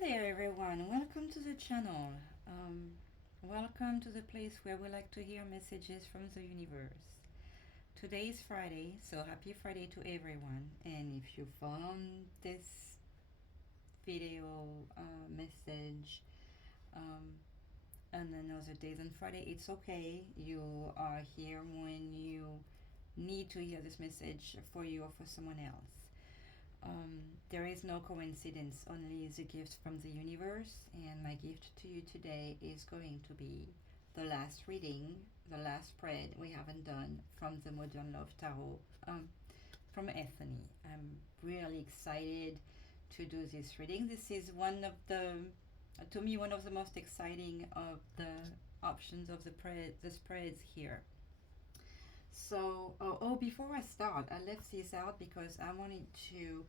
there, everyone. Welcome to the channel. Welcome to the place where we like to hear messages from the universe. Today is Friday, so happy Friday to everyone. And if you found this video message on another day than Friday, it's okay. You are here when you need to hear this message for you or for someone else. There is no coincidence, only the gift from the universe, and my gift to you today is going to be the last reading, the last spread we haven't done from the Modern Love Tarot from Ethony. I'm really excited to do this reading. This is one of the, to me, one of the most exciting of the options of the spreads here. So, before I start, I left this out because I wanted to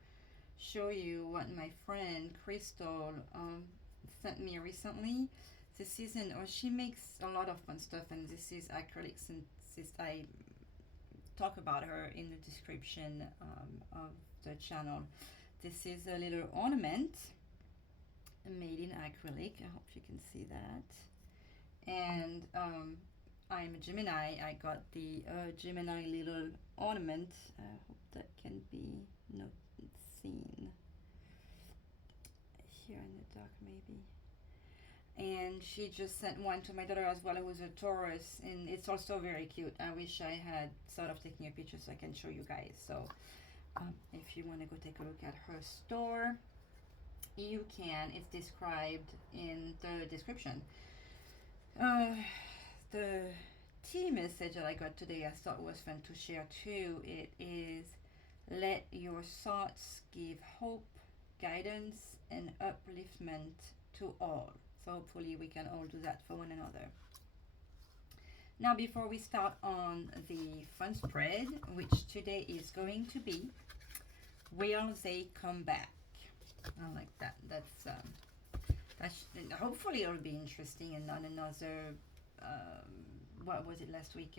show you what my friend Crystal sent me recently. This is she makes a lot of fun stuff, and this is acrylics, and since I talk about her in the description of the channel. This is a little ornament made in acrylic. I hope you can see that. And I'm a Gemini. I got the Gemini little ornament. I hope that can be seen here in the dark, maybe. And she just sent one to my daughter as well, who's a Taurus, and it's also very cute. I wish I had thought of taking a picture so I can show you guys. So if you want to go take a look at her store, you can. It's described in the description. The tea message that I got today I thought was fun to share too. It is, let your thoughts give hope, guidance, and upliftment to all. So hopefully we can all do that for one another. Now, before we start on the fun spread, which today is going to be, will they come back? I like that. That's hopefully it'll be interesting and not another what was it last week?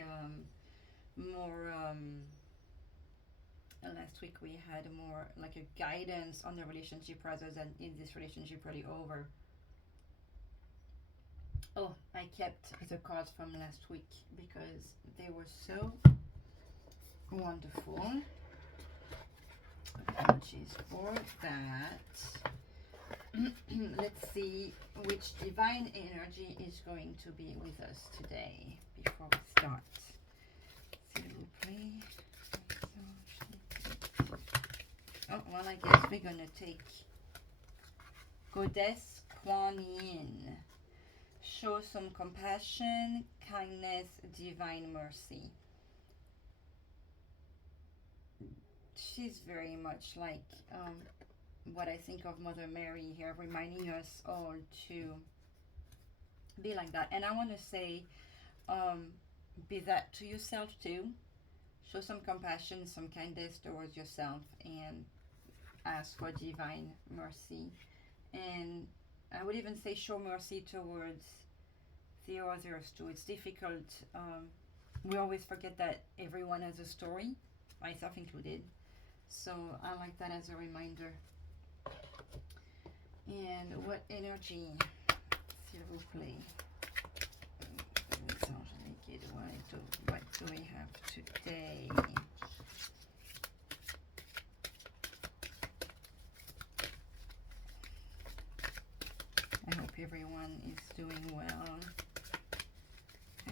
Last week we had more like a guidance on the relationship rather than is this relationship really over. Oh, I kept the cards from last week because they were so wonderful. Apologies for that. Let's see which divine energy is going to be with us today before we start. S'il vous plaît. Oh, well, I guess we're going to take Goddess Kuan Yin. Show some compassion, kindness, divine mercy. She's very much like what I think of Mother Mary here, reminding us all to be like that. And I want to say, be that to yourself too. Show some compassion, some kindness towards yourself, and ask for divine mercy. And I would even say show mercy towards the others too. It's difficult. We always forget that everyone has a story, myself included. So I like that as a reminder. And what energy, s'il vous plaît, what do we have today? I hope everyone is doing well. I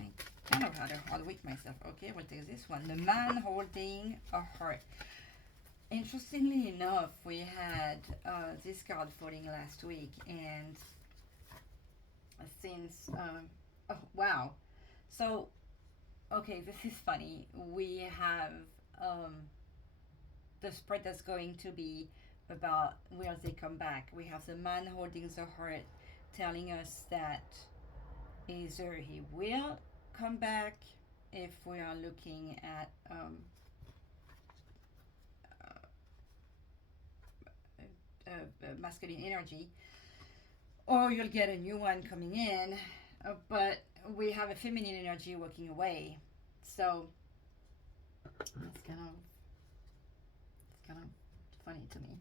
kind of had a hard week myself. Okay, we'll take this one. The man holding a heart. Interestingly enough, we had this card falling last week, and since oh wow, so okay, this is funny. We have the spread that's going to be about will they come back. We have the man holding the heart telling us that either he will come back if we are looking at masculine energy, or you'll get a new one coming in, but we have a feminine energy walking away. So it's kind of funny to me.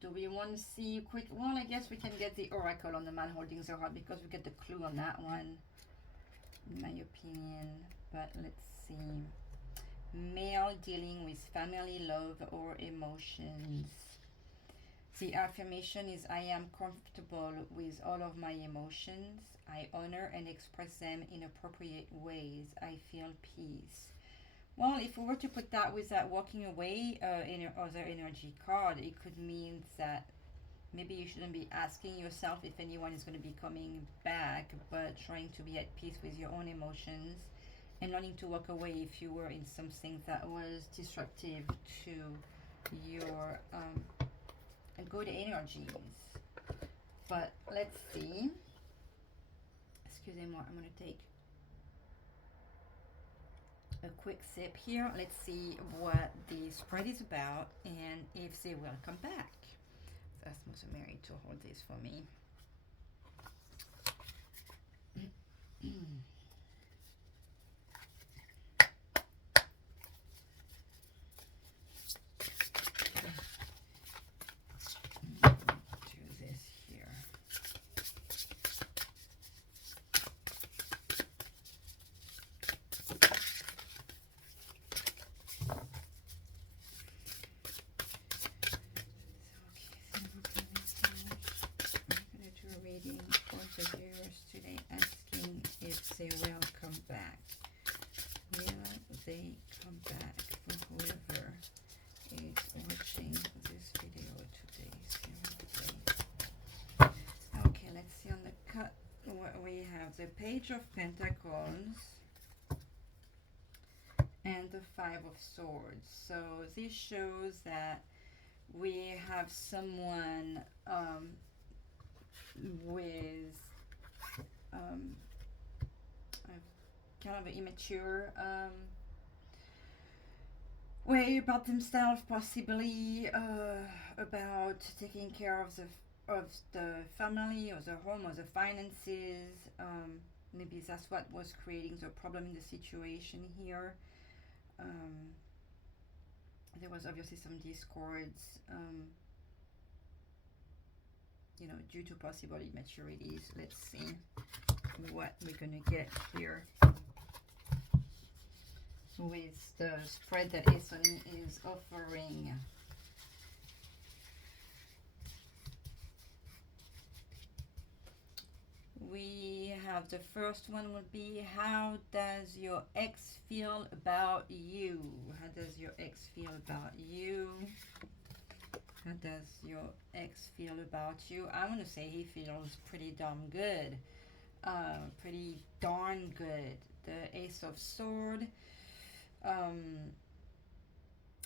Do we want to see quick? Well, I guess we can get the oracle on the man holding the heart because we get the clue on that one, in my opinion. But let's see. Male dealing with family, love, or emotions. The affirmation is I am comfortable with all of my emotions. I honor and express them in appropriate ways. I feel peace. Well, if we were to put that with that walking away other energy card, it could mean that maybe you shouldn't be asking yourself if anyone is going to be coming back, but trying to be at peace with your own emotions and learning to walk away if you were in something that was disruptive to your good energies. But let's see. Excusez-moi, I'm going to take a quick sip here. Let's see what the spread is about and if they will come back. So ask Mother Mary to hold this for me. Do this here. For the viewers today, asking if they will come back. Will they come back for whoever is watching this video today? Okay, let's see on the cut what we have. The Page of Pentacles and the Five of Swords. So this shows that we have someone with kind of an immature way about themselves, possibly about taking care of the family or the home or the finances. Maybe that's what was creating the problem in the situation here. There was obviously some discords, you know, due to possible immaturities. Let's see what we're gonna get here with the spread that Ethony is offering. We have the first one would be, how does your ex feel about you? How does your ex feel about you? How does your ex feel about you? I'm going to say he feels pretty damn good. Pretty darn good. The Ace of Sword.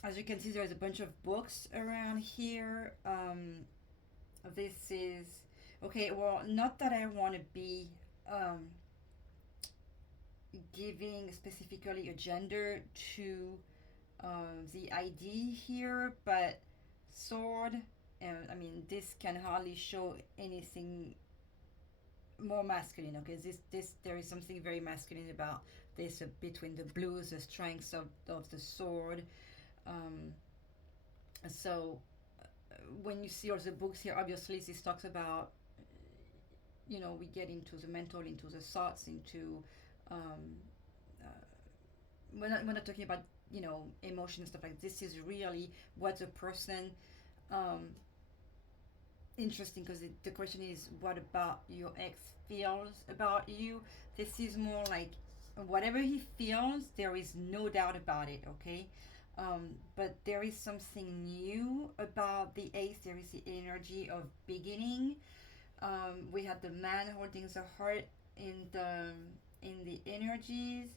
As you can see, there's a bunch of books around here. This is... Okay, well, not that I want to be giving specifically a gender to the ID here, but sword, I mean, this can hardly show anything more masculine. Okay, there is something very masculine about this, between the blues, the strengths of the sword. So when you see all the books here, obviously this talks about, you know, we get into the mental, into the thoughts, into we're not talking about, you know, emotion stuff like this. Is really what the person interesting, because the question is, what about your ex feels about you? This is more like whatever he feels, there is no doubt about it. Okay, but there is something new about the ace. There is the energy of beginning. We have the man holding the heart in the energies.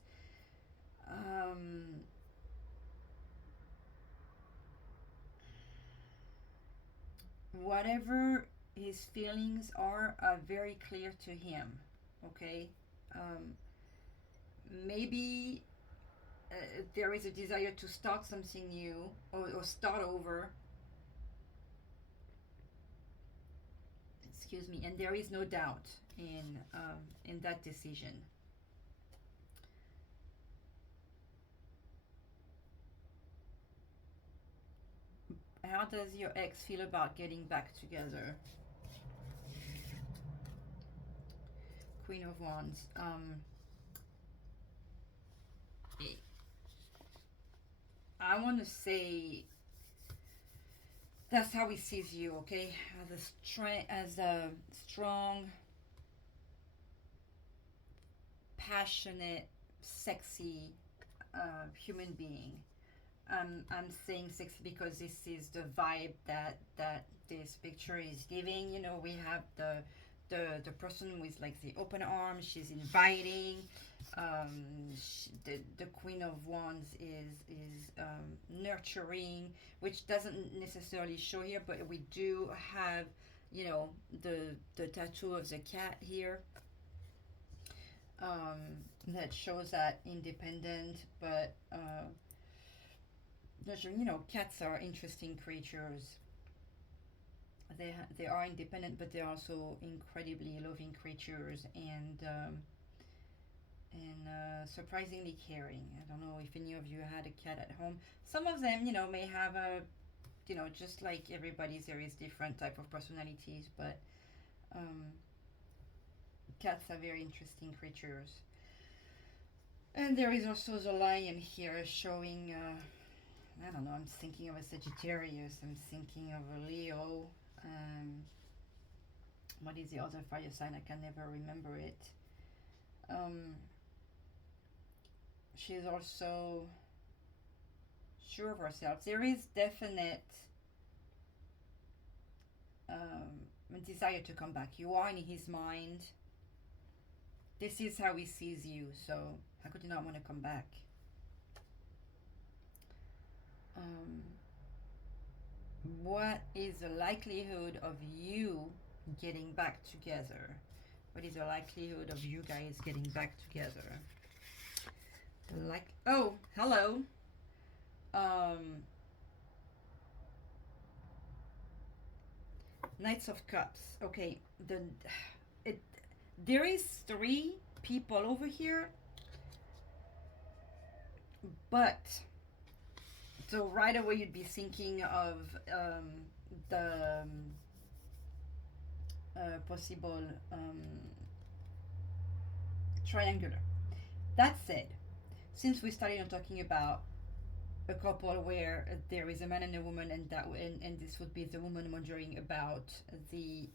Whatever his feelings are very clear to him. Okay, maybe there is a desire to start something new, or start over. Excuse me, and there is no doubt in that decision. How does your ex feel about getting back together? Queen of Wands. I want to say that's how he sees you, okay? As a strong, passionate, sexy human being. I'm saying sexy because this is the vibe that this picture is giving. You know, we have the person with like the open arms. She's inviting. The Queen of Wands is nurturing, which doesn't necessarily show here, but we do have, you know, the tattoo of the cat here. That shows that independent, but you know, cats are interesting creatures. They are independent, but they're also incredibly loving creatures, and surprisingly caring. I don't know if any of you had a cat at home. Some of them, you know, may have a, you know, just like everybody's, there is different type of personalities, but um, cats are very interesting creatures. And there is also the lion here showing. I don't know. I'm thinking of a Sagittarius. I'm thinking of a Leo. Um, what is the other fire sign? I can never remember it. Um, she's also sure of herself. There is definite desire to come back. You are in his mind. This is how he sees you. So how could you not want to come back? What is the likelihood of you getting back together? What is the likelihood of you guys getting back together? Oh, hello. Knights of Cups. Okay, it there is three people over here, but so right away you'd be thinking of the possible triangular. That said, since we started on talking about a couple where there is a man and a woman, and this would be the woman wondering about the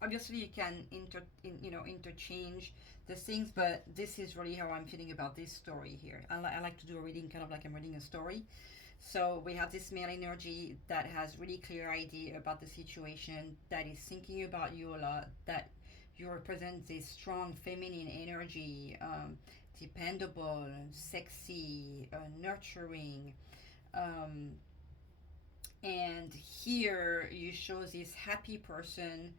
obviously you can interchange the things, but this is really how I'm feeling about this story here. I like to do a reading kind of like I'm reading a story. So we have this male energy that has really clear idea about the situation, that is thinking about you a lot, that you represent this strong feminine energy, dependable, sexy, nurturing. Um, and here you show this happy person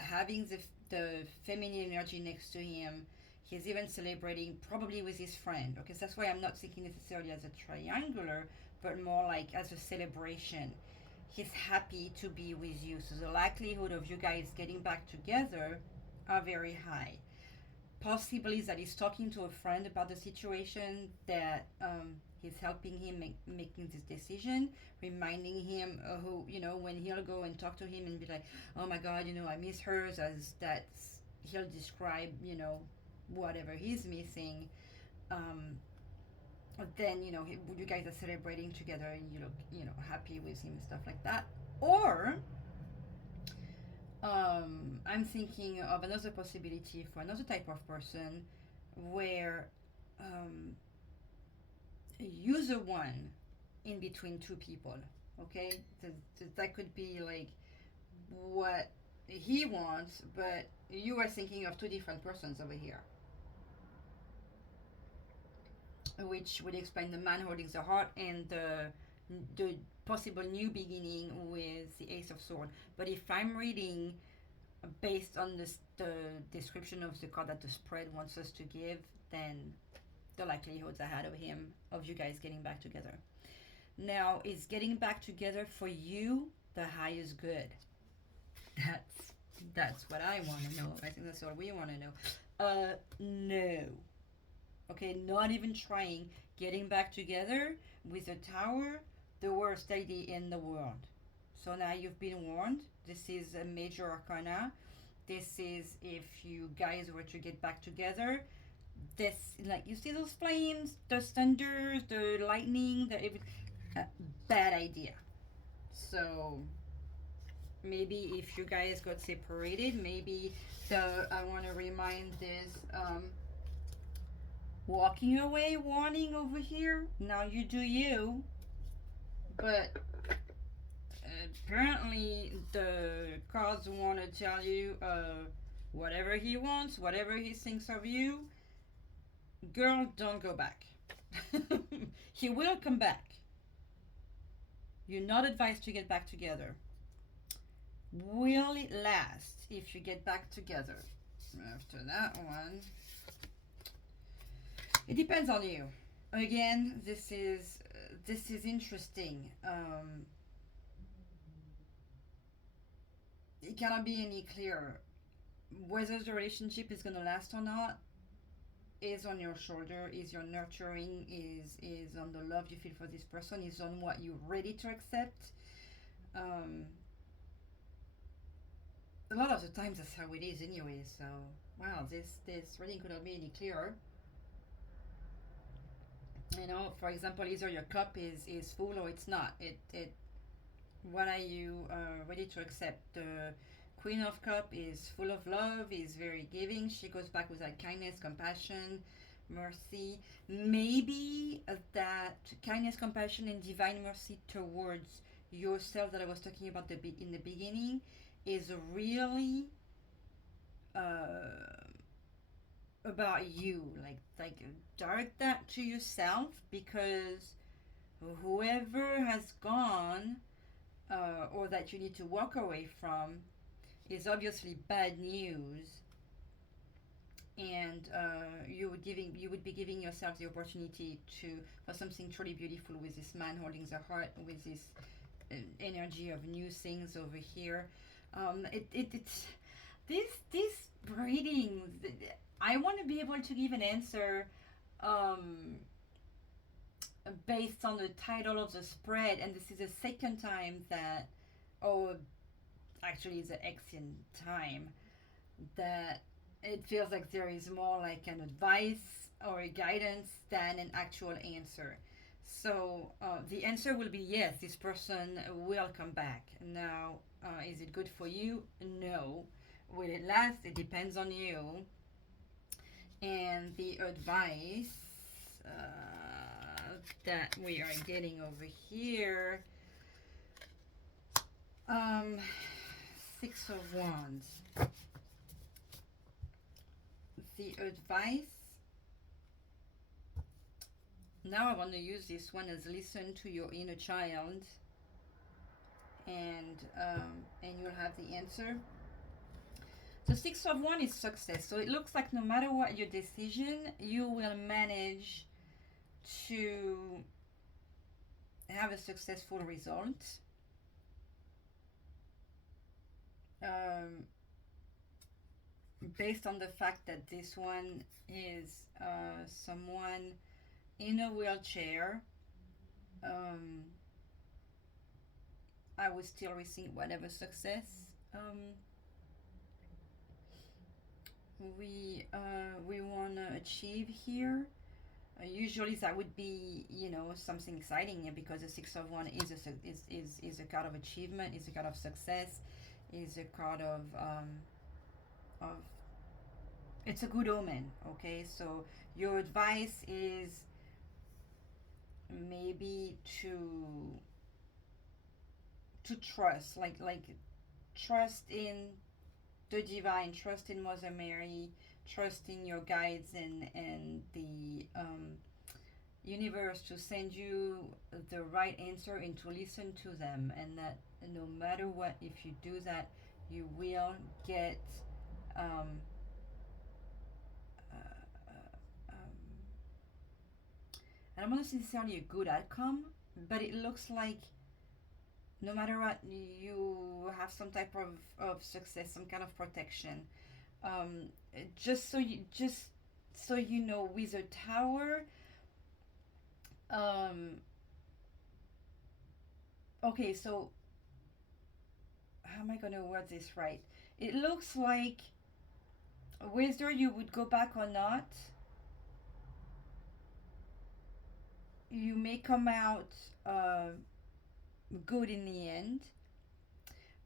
having the feminine energy next to him. He's even celebrating probably with his friend. Okay, so that's why I'm not thinking necessarily as a triangular, but more like as a celebration. He's happy to be with you. So the likelihood of you guys getting back together are very high. Possibly that he's talking to a friend about the situation, that he's helping him making this decision, reminding him who, you know, when he'll go and talk to him and be like, oh my god, you know, I miss hers, as that's, he'll describe, you know, whatever he's missing. Then, you know, you guys are celebrating together and you look, you know, happy with him and stuff like that. Or I'm thinking of another possibility for another type of person where you're the one in between two people. Okay, that could be like what he wants, but you are thinking of two different persons over here, which would explain the man holding the heart and the possible new beginning with the Ace of Swords. But if I'm reading based on the description of the card that the spread wants us to give, then the likelihoods ahead of him of you guys getting back together. Now, is getting back together for you the highest good? That's what I want to know. I think that's what we want to know. No. Okay, not even trying. Getting back together with a tower, the worst idea in the world. So now you've been warned. This is a major arcana. This is if you guys were to get back together. This, like, you see those flames, the thunder, the lightning, bad idea. So maybe if you guys got separated, maybe I want to remind this walking away warning over here. Now you do you, but apparently the cards want to tell you whatever he wants, whatever he thinks of you, girl, don't go back. He will come back. You're not advised to get back together. Will it last if you get back together? After that one, it depends on you. Again, this is interesting. It cannot be any clearer. Whether the relationship is gonna last or not is on your shoulder, is your nurturing, is on the love you feel for this person, is on what you're ready to accept. A lot of the times that's how it is anyway, so wow, this reading could not be any clearer. You know, for example, either your cup is full or it's not. What are you ready to accept? The Queen of Cup is full of love, is very giving. She goes back with that kindness, compassion, mercy. Maybe that kindness, compassion, and divine mercy towards yourself that I was talking about in the beginning is really about you. Like direct that to yourself, because whoever has gone or that you need to walk away from is obviously bad news, and you would be giving yourself the opportunity for something truly beautiful with this man holding the heart, with this energy of new things over here. It's this reading. I want to be able to give an answer based on the title of the spread, and this is the second time that, actually it's the Xing time, that it feels like there is more like an advice or a guidance than an actual answer. So the answer will be yes, this person will come back. Now, is it good for you? No. Will it last? It depends on you. And the advice that we are getting over here, Six of Wands. The advice, now I want to use this one as listen to your inner child, and you'll have the answer. The Six of Wands is success. So it looks like no matter what your decision, you will manage to have a successful result. Based on the fact that this one is someone in a wheelchair, I would still receive whatever success we want to achieve here. Usually that would be, something exciting, because the Six of Wands is a card of achievement, is a card of success, is a card of it's a good omen. Okay, so your advice is maybe to trust, like trust in the divine, trust in Mother Mary, trust in your guides and the universe to send you the right answer, and to listen to them, and that no matter what, if you do that, you will get I don't want to say necessarily a good outcome, but it looks like no matter what, you have some type of success, some kind of protection. Just so you know, with a Tower, Okay, so how am I going to word this right? It looks like whether you would go back or not, you may come out uh, good in the end,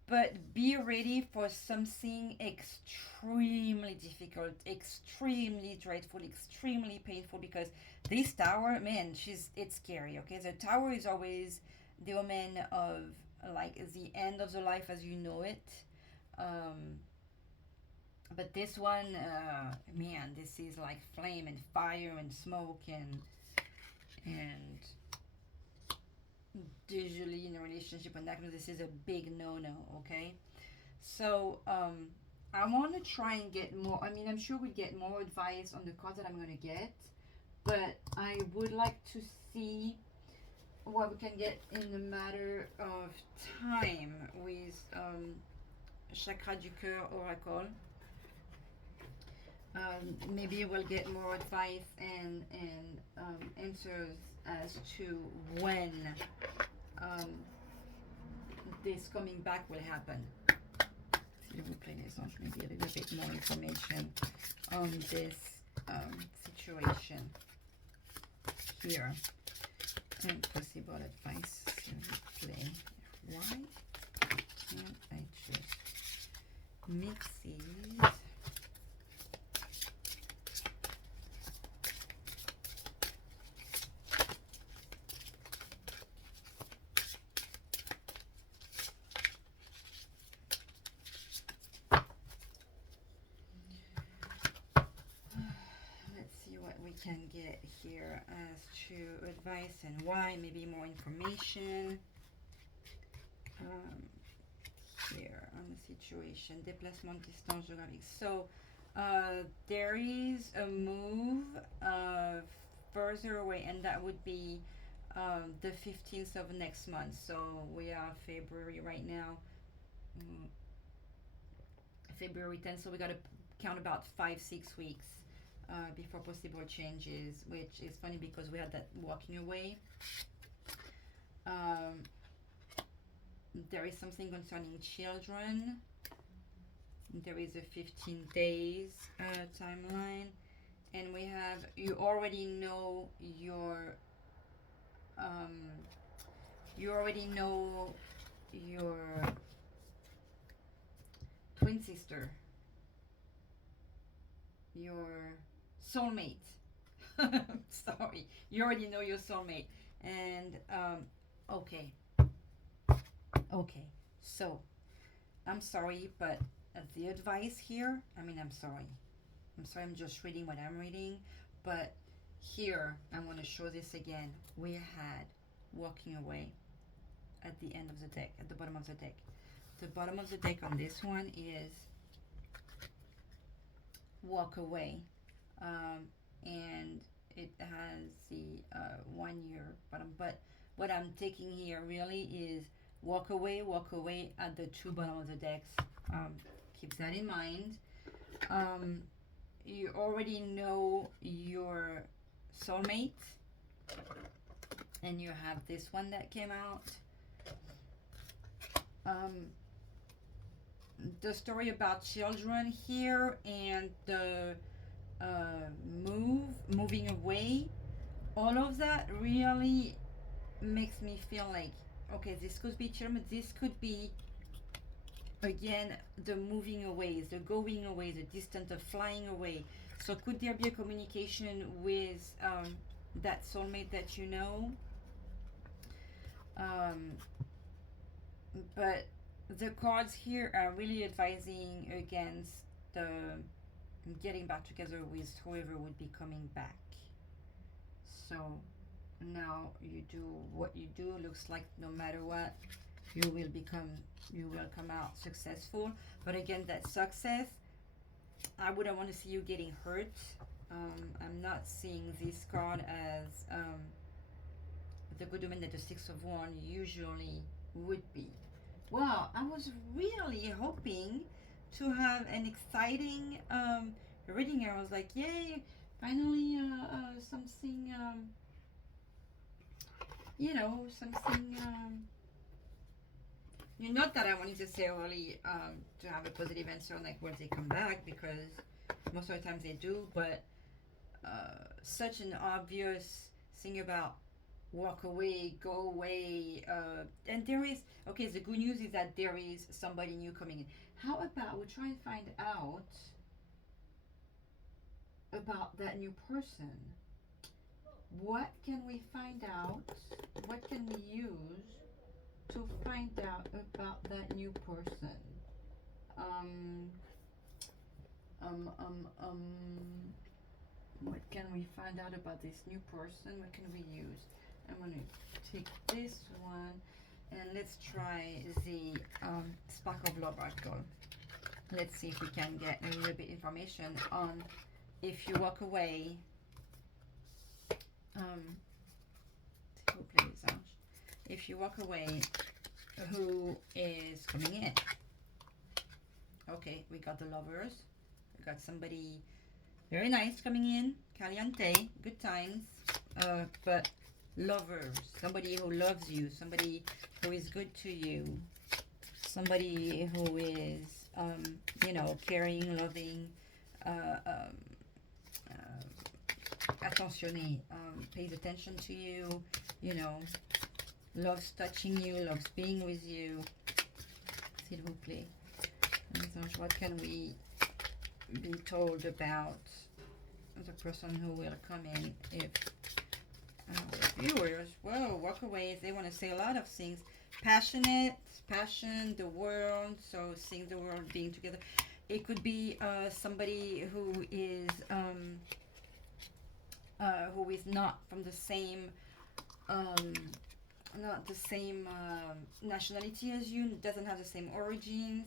but be ready for something extremely difficult, extremely dreadful, extremely painful, because this tower, man, it's scary. Okay, the tower is always the omen of like the end of the life as you know it. um, but this one, man, this is like flame and fire and smoke and usually in a relationship and that, this is a big no-no. Okay, so I want to try and get more. I mean, I'm sure we get more advice on the cards that I'm going to get, but I would like to see what we can get in the matter of time with Chakra du Coeur Oracle. Maybe we'll get more advice and answers as to when um, this coming back will happen. S'il vous plaît, les anges, maybe a little bit more information on this situation here and possible advice. S'il vous plaît, why can't I just mix these? Can get here as to advice and why, maybe more information here on the situation, déplacement, distance géographique. So there is a move further away, and that would be the 15th of next month. So we are February right now, February 10th, so we got to count about 5-6 weeks before possible changes, which is funny because we had that walking away. There is something concerning children. There is a 15 days timeline, and we have, you already know your twin sister, your soulmate. Sorry, you already know your soulmate. And okay, so I'm sorry, but the advice here, I mean, I'm sorry, I'm just reading what I'm reading, but here I'm going to show this again. We had walking away at the end of the deck, at the bottom of the deck. The bottom of the deck on this one is walk away, and it has the 1 year bottom, but what I'm taking here really is walk away at the two bottom of the decks. Keep that in mind. You already know your soulmate, and you have this one that came out. The story about children here and the moving away, all of that really makes me feel like, okay, this could be children, this could be again the moving away, the going away, the distant, the flying away. So could there be a communication with that soulmate that you know? But the cards here are really advising against the getting back together with whoever would be coming back. So now you do what you do. Looks like no matter what, you will come out successful. But again, that success, I wouldn't want to see you getting hurt. I'm not seeing this card as the good omen that the Six of Wands usually would be. Well, I was really hoping to have an exciting reading here. I was like, yay, finally something, something Not that I want necessarily to have a positive answer like when they come back, because most of the times they do, but such an obvious thing about walk away, go away, and there is, okay, the good news is that there is somebody new coming in. How about we try and find out about that new person? What can we find out? What can we use to find out about that new person? Um, um, um, um, what can we find out about this new person? What can we use? I'm going to take this one and let's try the Spark of Love Oracle. Let's see if we can get a little bit information on if you walk away. If you walk away, who is coming in? Okay, we got the Lovers. We got somebody very nice coming in. Caliente, good times. But lovers, somebody who loves you, somebody who is good to you, somebody who is, caring, loving, attentionné, pays attention to you, loves touching you, loves being with you. S'il vous plaît. What can we be told about the person who will come in? If our viewers, whoa, walk away, they want to say a lot of things. Passionate, passion, the world, so seeing the world being together. It could be somebody who is not from the same nationality as you, doesn't have the same origins.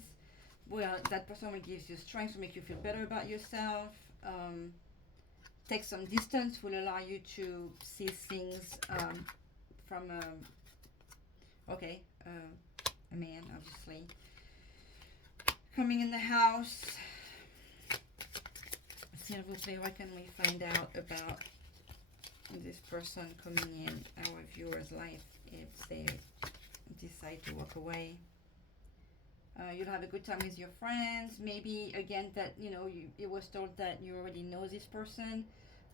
Well, that person will give you strength to make you feel better about yourself. Take some distance will allow you to see things from a man, obviously. Coming in the house. S'il vous plaît, what can we find out about this person coming in our viewer's life if they decide to walk away? You'll have a good time with your friends. Maybe again that it was told that you already know this person.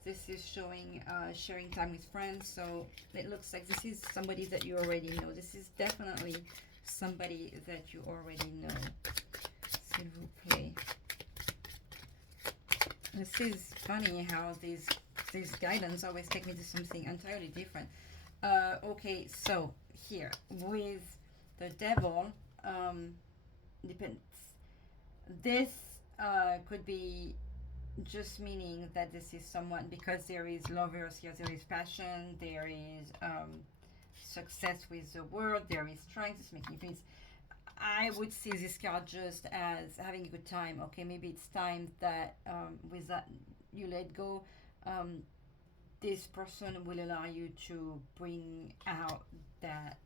This is showing sharing time with friends, so it looks like this is somebody that you already know. This is definitely somebody that you already know. S'il vous plaît. This is funny how these guidance always take me to something entirely different. Okay, so here with the devil, depends. This could be just meaning that this is someone, because there is lovers here, there is passion, there is success with the world, there is strength, it's making things. I would see this card just as having a good time. Okay, maybe it's time that with that you let go. This person will allow you to bring out that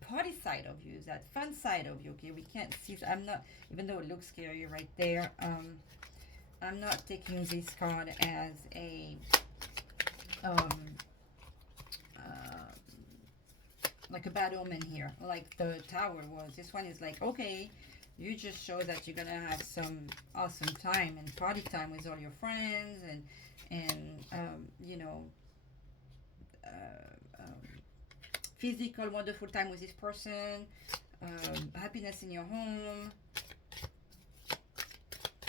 party side of you, that fun side of you. Okay, we can't see. I'm not, even though it looks scary right there. I'm not taking this card as a like a bad omen here, like the Tower was. This one is like, okay, you just show that you're gonna have some awesome time and party time with all your friends and physical wonderful time with this person, happiness in your home.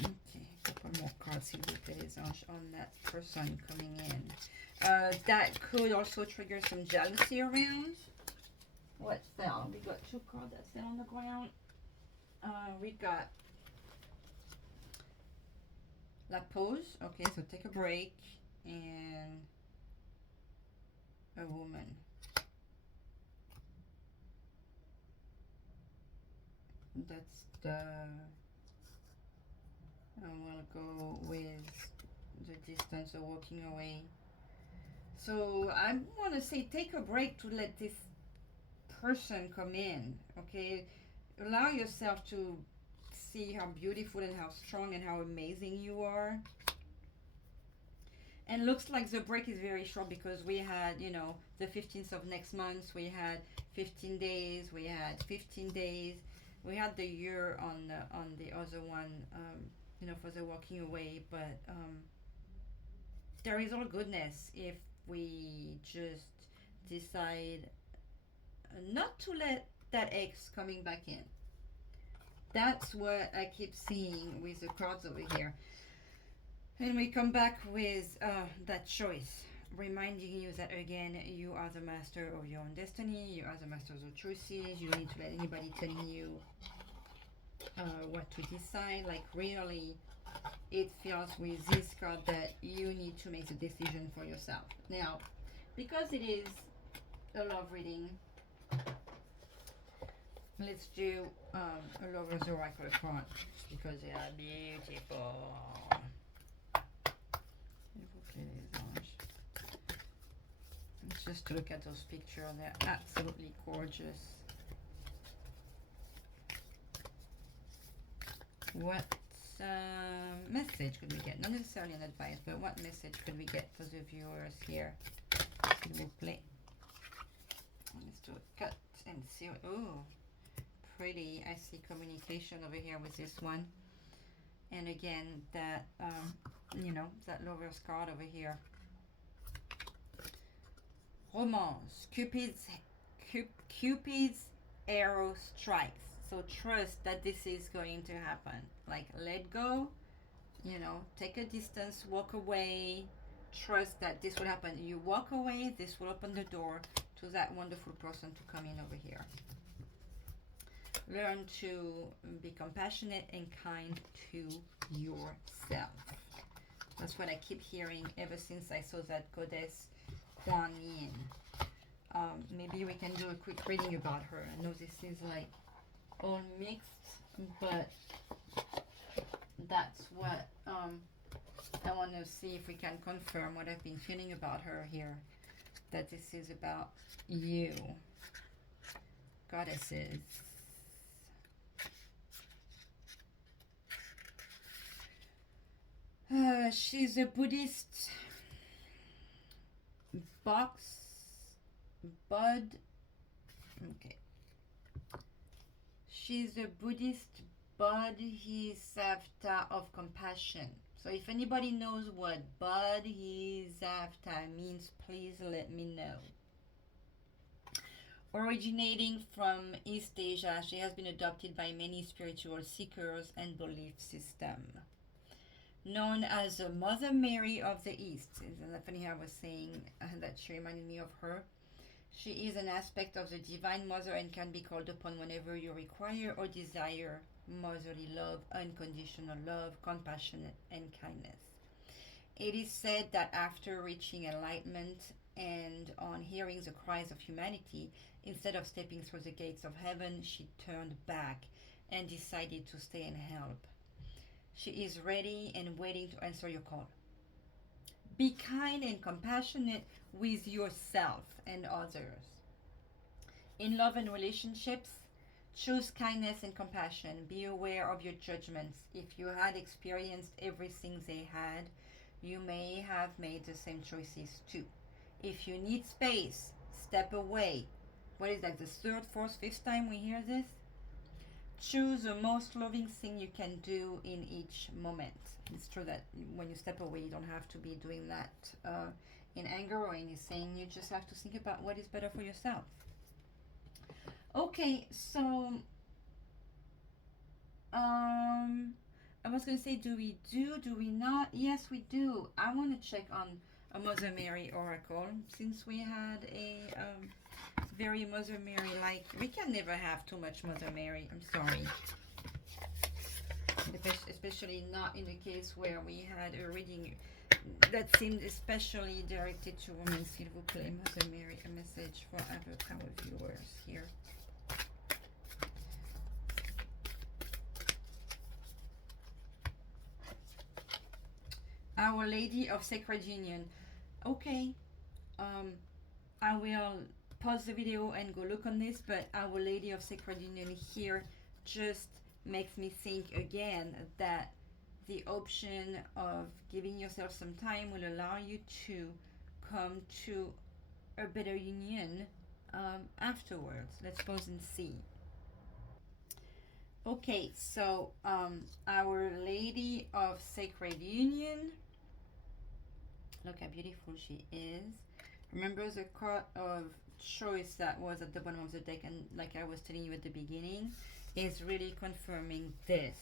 Okay, a couple more cards, s'il vous plaît, les anges, on that person coming in. That could also trigger some jealousy around. What fell? We got two cards that fell on the ground. We got La Pause. Okay, so take a break. And a woman. That's the... I will go with the distance of walking away. So I want to say take a break to let this person come in. Okay, allow yourself to see how beautiful and how strong and how amazing you are. And looks like the break is very short because we had, you know, the 15th of next month, we had 15 days, we had 15 days, we had the year on the other one, you know, for the walking away. But there is all goodness if we just decide not to let that ex coming back in. That's what I keep seeing with the cards over here. And we come back with that choice, reminding you that again, you are the master of your own destiny, you are the master of the choices, you don't need to let anybody telling you what to decide. Like, really, it feels with this card that you need to make the decision for yourself. Now, because it is a love reading, let's do a lover's oracle card because they are beautiful. Just to look at those pictures, they're absolutely gorgeous. What message could we get? Not necessarily an advice, but what message could we get for the viewers here? S'il vous plaît. Let's do a cut and see. Oh, pretty. I see communication over here with this one. And again, that, you know, that lover's card over here. Romance, Cupid's arrow strikes. So trust that this is going to happen. Like, let go, you know, take a distance, walk away. Trust that this will happen. You walk away, this will open the door to that wonderful person to come in over here. Learn to be compassionate and kind to yourself. That's what I keep hearing ever since I saw that goddess Kuan Yin. Maybe we can do a quick reading about her. I know this is like all mixed, but that's what I want to see if we can confirm what I've been feeling about her here. That this is about you, goddesses. She's a Buddhist bud. Okay. She's a Buddhist Bodhisattva of compassion. So if anybody knows what Bodhisattva means, please let me know. Originating from East Asia, she has been adopted by many spiritual seekers and belief systems. Known as the Mother Mary of the East, and Ethony was saying that she reminded me of her. She is an aspect of the Divine Mother and can be called upon whenever you require or desire motherly love, unconditional love, compassion, and kindness. It is said that after reaching enlightenment and on hearing the cries of humanity, instead of stepping through the gates of heaven, she turned back and decided to stay and help. She is ready and waiting to answer your call. Be kind and compassionate with yourself and others. In love and relationships, choose kindness and compassion. Be aware of your judgments. If you had experienced everything they had, you may have made the same choices too. If you need space, step away. What is that, the third, fourth, fifth time we hear this? Choose the most loving thing you can do in each moment. It's true that when you step away, you don't have to be doing that in anger or anything. You just have to think about what is better for yourself. Okay, so I was going to say, do we not? Yes, we do. I want to check on a Mother Mary oracle since we had a very Mother Mary, like, we can never have too much Mother Mary. I'm sorry. Especially not in the case where we had a reading that seemed especially directed to women. S'il vous plaît, Mother Mary, a message for our viewers here. Our Lady of Sacred Union. Okay. I will pause the video and go look on this, but Our Lady of Sacred Union here just makes me think again that the option of giving yourself some time will allow you to come to a better union afterwards. Let's pause and see. Okay, so Our Lady of Sacred Union. Look how beautiful she is. Remember the card of choice that was at the bottom of the deck, and like I was telling you at the beginning, is really confirming this.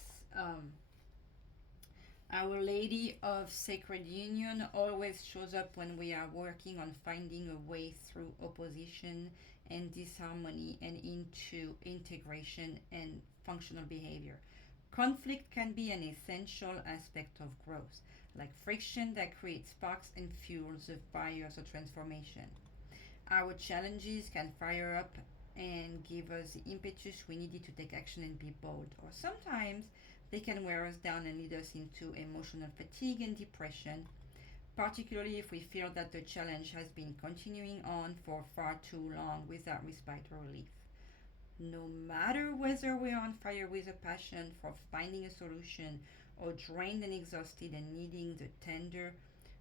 Our Lady of Sacred Union always shows up when we are working on finding a way through opposition and disharmony and into integration and functional behavior. Conflict can be an essential aspect of growth, like friction that creates sparks and fuels the fires of transformation. Our challenges can fire up and give us the impetus we needed to take action and be bold, or sometimes they can wear us down and lead us into emotional fatigue and depression, particularly if we feel that the challenge has been continuing on for far too long without respite or relief. No matter whether we're on fire with a passion for finding a solution or drained and exhausted and needing the tender,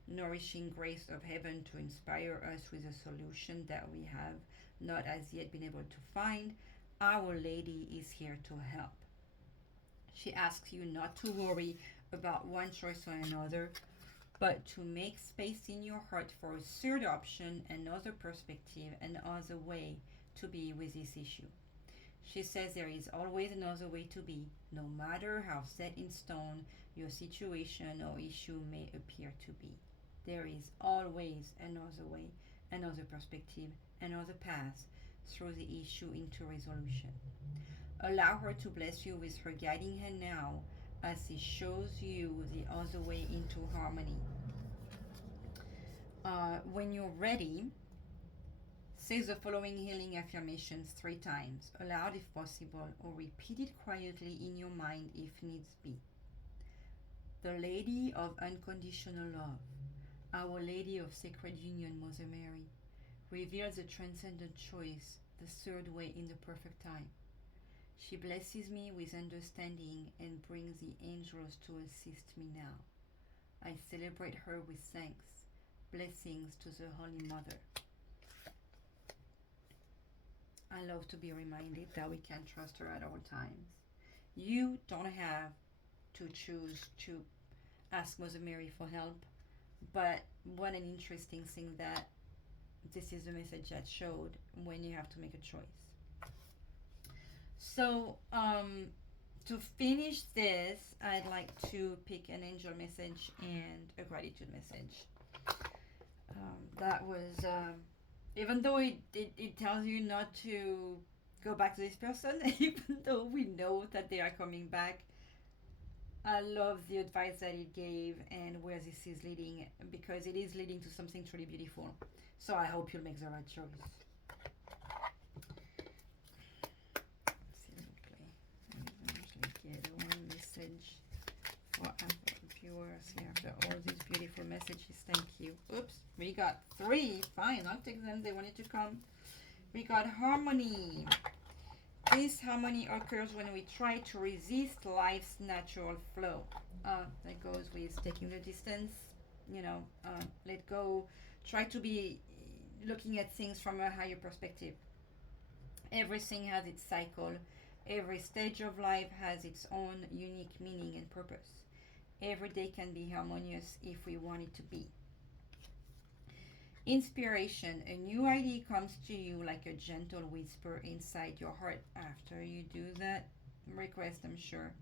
nourishing grace of heaven to inspire us with a solution that we have not as yet been able to find, Our Lady is here to help. She asks you not to worry about one choice or another, but to make space in your heart for a third option, another perspective, another way to be with this issue. She says there is always another way to be, no matter how set in stone your situation or issue may appear to be. There is always another way, another perspective, another path through the issue into resolution. Allow her to bless you with her guiding hand now as she shows you the other way into harmony. When you're ready, say the following healing affirmations 3 times, aloud if possible, or repeat it quietly in your mind if needs be. The Lady of Unconditional Love, Our Lady of Sacred Union, Mother Mary, reveals the transcendent choice, the third way in the perfect time. She blesses me with understanding and brings the angels to assist me now. I celebrate her with thanks. Blessings to the Holy Mother. I love to be reminded that we can trust her at all times. You don't have to choose to ask Mother Mary for help, but what an interesting thing that this is the message that showed when you have to make a choice. So, to finish this, I'd like to pick an angel message and a gratitude message. That was, even though it tells you not to go back to this person, even though we know that they are coming back, I love the advice that it gave and where this is leading, because it is leading to something truly beautiful. So I hope you'll make the right choice. Get one message for our viewers here after all these beautiful messages. Thank you. Oops, we got 3. Fine, I'll take them. They wanted to come. We got harmony. This harmony occurs when we try to resist life's natural flow. That goes with taking the distance, let go, try to be looking at things from a higher perspective. Everything has its cycle. Every stage of life has its own unique meaning and purpose. Every day can be harmonious if we want it to be. Inspiration. A new idea comes to you like a gentle whisper inside your heart. After you do that request, I'm sure,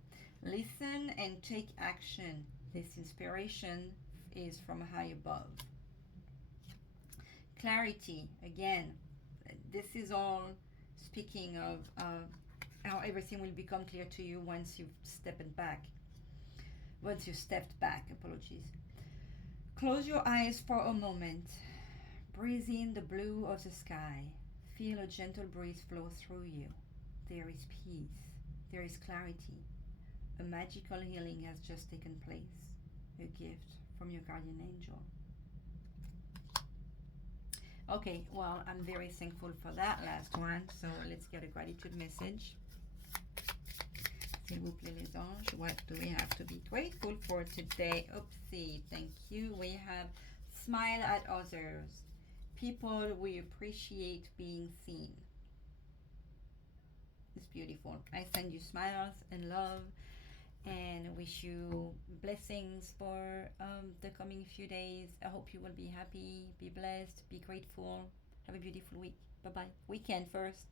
listen and take action. This inspiration is from high above. Clarity. Again, this is all speaking of how everything will become clear to you once you've stepped back. Apologies. Close your eyes for a moment. Breathe in the blue of the sky. Feel a gentle breeze flow through you. There is peace. There is clarity. A magical healing has just taken place. A gift from your guardian angel. Okay, well, I'm very thankful for that last one. So let's get a gratitude message. S'il vous plaît, les anges, what do we have to be grateful for today? Oopsie, thank you. We have smile at others. People we appreciate being seen. It's beautiful. I send you smiles and love and wish you blessings for the coming few days. I hope you will be happy, be blessed, be grateful. Have a beautiful week. Bye bye. Weekend first.